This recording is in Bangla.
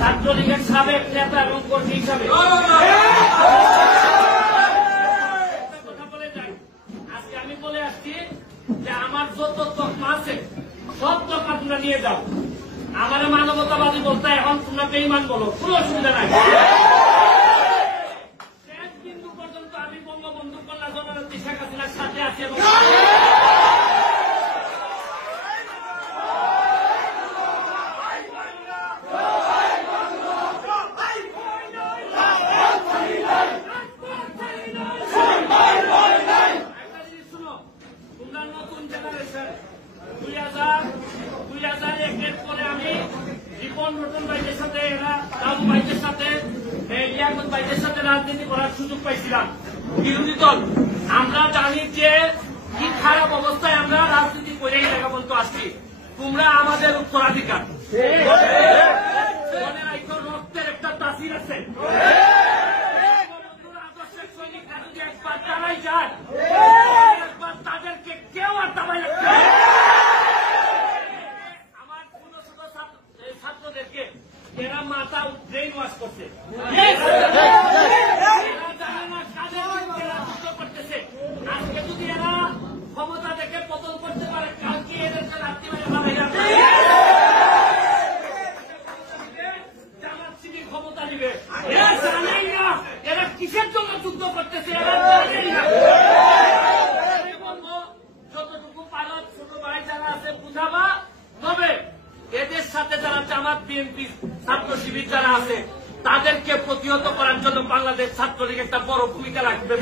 ছাত্রলীগের সাবেক নেতা এবং কর্মী হিসাবে কথা বলে যাই। আজকে আমি বলে আসছি যে আমার যত তকমা আছে সব তকমা তোমরা নিয়ে যাও। আমার মানবতাবাদী বলতে এখন তোমরা বেঈমান বলো, কোনো অসুবিধা নাই। শেষ বিন্দু পর্যন্ত আমি বঙ্গবন্ধু কন্যা জননেত্রী শেখ হাসিনার সাথে আছি এবং নতুন জেনারেশন 2001-এর পরে আমি রিপন নতুন ভাইদের সাথে দাদু ভাইদের সাথে ইয়াকুত ভাইদের সাথে রাজনীতি করার সুযোগ পাইছিলাম। বিরোধী দল আমরা জানি যে কি খারাপ অবস্থায় আমরা রাজনীতি করে এই জায়গা পর্যন্ত আসছি। তোমরা আমাদের উত্তরাধিকার, রক্তের একটা তাসির আছে। আদর্শের সৈনিকরা যদি একবার দাঁড়াই যায়, একবার তাদেরকে কেউ আর দাবাই রাখতে পারে না। আমার কোন ছোট ছাত্রদেরকে এরা মাথা ব্রেইন ওয়াশ করছে, করতেছে। আজকে যদি এরা ক্ষমতা থেকে পতন করতে পারে, কালকে এদেরকে রাত্রি বানাই যাবে, জামাত শিবির ক্ষমতা নিবে। এরা জানেই না এরা কিসের জন্য যুদ্ধ করতেছে, এরা জানেই না। যতটুকু পারো ছোট ভাই যারা আছে বুঝাবা, তবে এদের সাথে যারা জামাত বিএনপি ছাত্র শিবির যারা আছে তাদেরকে প্রতিহত করার জন্য বাংলাদেশ ছাত্রলীগ একটা বড় ভূমিকা রাখবে।